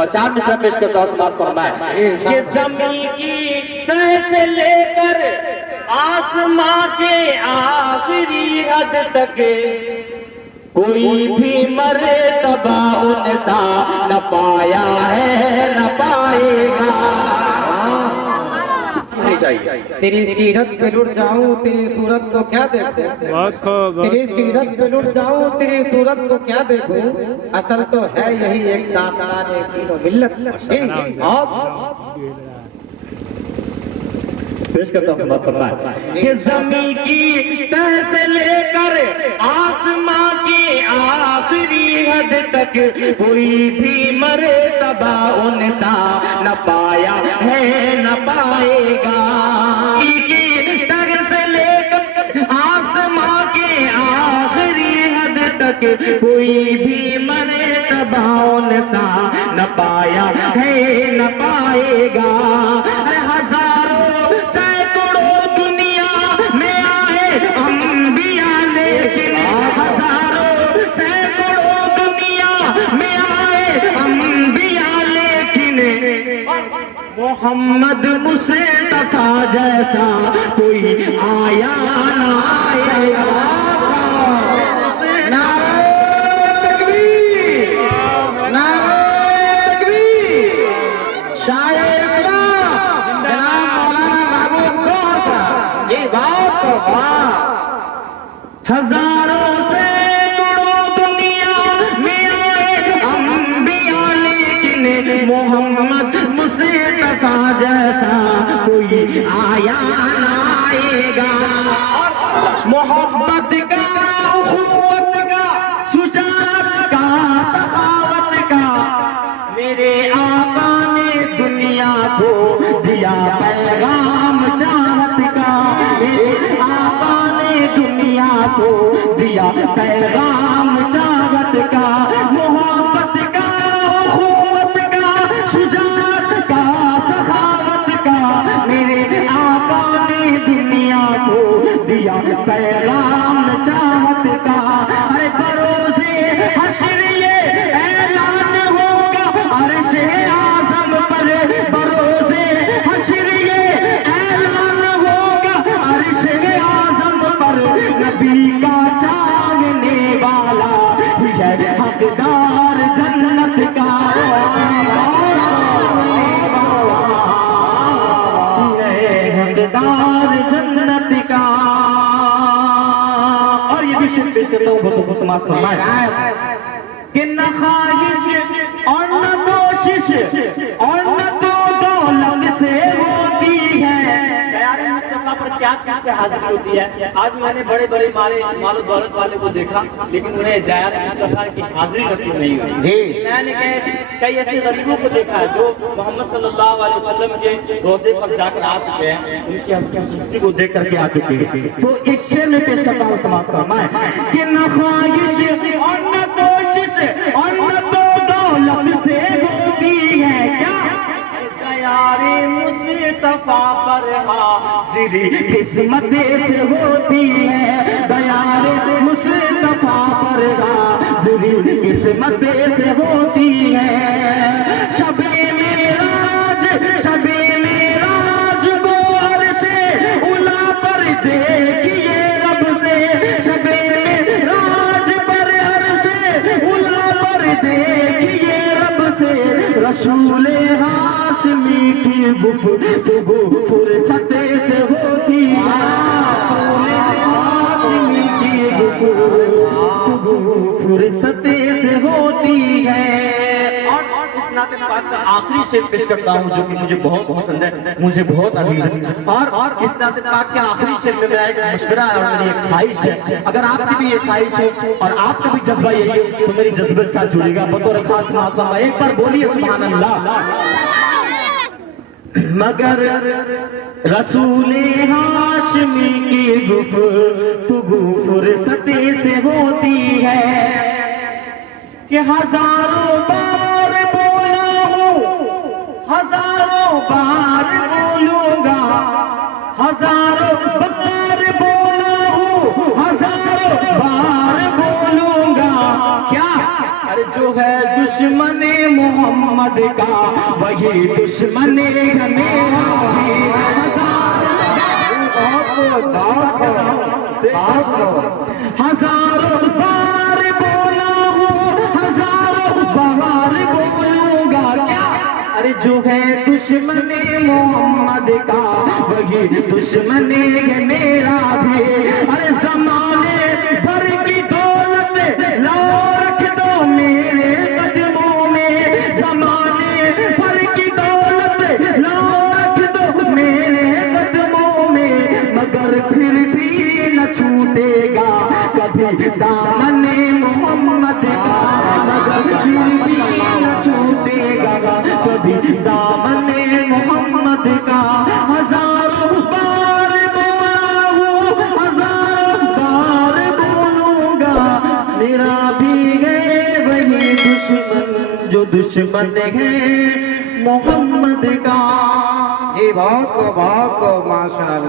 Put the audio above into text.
तो 4 मिसरा पेश करता हूँ, समाप्त फरमाए कि ज़मीन की तह से लेकर आसमां के आखिरी हद तक कोई भी मर्तबा उनसा न पाया है न पाएगा। तेरी सीरत पे लुट जाऊं तेरी सूरत को क्या देखूं, तेरी सीरत पे लुट जाऊं तेरी सूरत को क्या देखूं, असल तो है यही एक दास्तान तीनों मिल्लत। पेश करता हूँ कि ज़मीन की तह से लेकर आसमां की आखिरी हद तक कोई भी मर्तबा उनसा न पाया है न पाएगा। की तह से लेकर आसमां के आखिरी हद तक कोई भी मर्तबा उनसा न पाया है न पाएगा। अरे हजारों मोहम्मद मुस्तफा जैसा कोई आया ना आएगा। नारे तकबीर, नारे तकबीर। शाये इस्लाम जनाब मौलाना महबूब कौर साहब जी, बात तो वाह। हजारों से दुनिया में आए अंबिया लेकिन मोहम्मद मुस्तफा जैसा कोई आया ना आएगा। मोहब्बत का, उखुवत का, शुजाअत का, सखावत का मेरे आका ने दुनिया को दिया पैगाम चाहत का। मेरे आका ने दुनिया को दिया पैगाम चाहत का। मोहब्बत का, उखुवत का, शुजाअत का, सखावत का मेरे आका ने दुनिया को दिया पैगाम चाहत का। अरे बरोज़े हश्र ये ऐलान होगा अर्शे आज़म पर, बरोज़े हश्र ये ऐलान होगा अर्शे आज़म पर। नबी का चाहने वाला है हकदार जन्नत का, हकदार जन्नत का। और ये भी शेर पेश करता हूँ, बहुत समाप्त फरमाए कि न ख्वाहिश और न कोशिश और न तो दौलत से होती है। प्यारे मुस्तफा पर क्या चीज से हासिल होती है? आज मैंने बड़े बड़े मालो दौलत वाले को देखा लेकिन उन्हें दयाल मुस्तफा की हाजिरी नसीब नहीं हुई जी। मैंने कई ऐसे गरीबों को देखा है जो मोहम्मद सल्लल्लाहु अलैहि वसल्लम के रोजे पर जाकर आ चुके हैं, उनकी हस्ती को देख करके आ चुके हैं। तो एक शेर में पेश करता हूँ, समाप्त फरमाए कि न ख्वाहिश और न कोशिश और न तो दौलत से होती है क्या। यारे मुस्तफा पर हाजिरी किस्मत से होती है। दयारे मुस्तफा पर हाजिरी किस्मत से होती है। शबे मेराज, शबे मेराज वो अर्शे उला पर देखिए रब से। शबे मेराज पर अर्शे उला पर देखिए रब से। रसूले हाशमी की गुफ्तगू फुर्सते से होती है। रसूले हाशमी की गुफ्तगू फुर्सते से होती है। और इस नाते पाक का आखिरी शेर पेश करता हूँ जो कि मुझे बहुत पसंद है, मुझे बहुत अजीज है। और इस नाते पाक के आखिरी शेर में मेरा एक मशवरा है और मेरी एक ख्वाहिश है। अगर आपकी भी ये ख्वाहिश है और आपका भी जज्बा यही है तो मेरी जज्बे के साथ जुड़ेगा। बतौर खास मासूम एक बार बोलिए सुभान अल्लाह। मगर रसूले हाशमी की गुफ्तगू फुर्सते से होती है कि हजारों बार बोला हूँ, हजारों बार बोलूंगा, हजारों बार बोला हूँ, हजारों बार बोलूंगा। क्या? अरे जो है दुश्मने मोहम्मद का वही दुश्मन है मेरा भी। हजारों बार बोला हूँ, हजारों बार बोलूंगा क्या। अरे जो है दुश्मन मोहम्मद का वही दुश्मन है मेरा भी। अरे जमाने भर की दौलत ला रख दो मेरे कदमों में, जमाने भर की दौलत ला रख दो मेरे कदमों में, मगर फिर भी न छूटेगा कभी दामन मोहम्मद का, मगर फिर भी न छूटेगा कभी दामन मोहम्मद का। हजारों बार बोला हूँ, हजारों बार बोलूंगा, मेरा भी है वही दुश्मन जो दुश्मन है मोहम्मद का। जी बहुत को माशाअल्लाह।